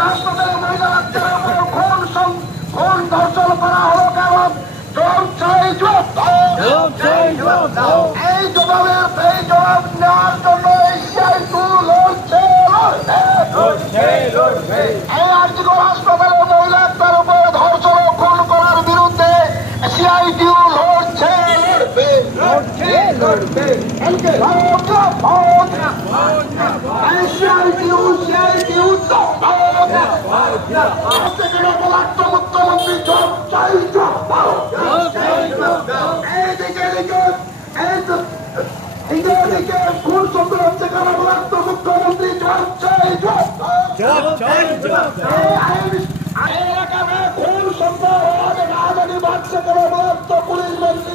হাসপাতালে মহিলা বাচ্চারা খুন ধর্ষণ করা হলো কেমন? এই জবাব নেওয়ার জন্য এই আর্জিকর হাসপাতালে মহিলা একটার উপরে ধর্ষণ ও খুন করার বিরুদ্ধে সিআইটিউ লড়ছে, মুখ্যমন্ত্রী খুন সংগ্রাম থেকে মুখ্যমন্ত্রী খুন সংগ্রাম বাড়ছে পুলিশ মন্ত্রী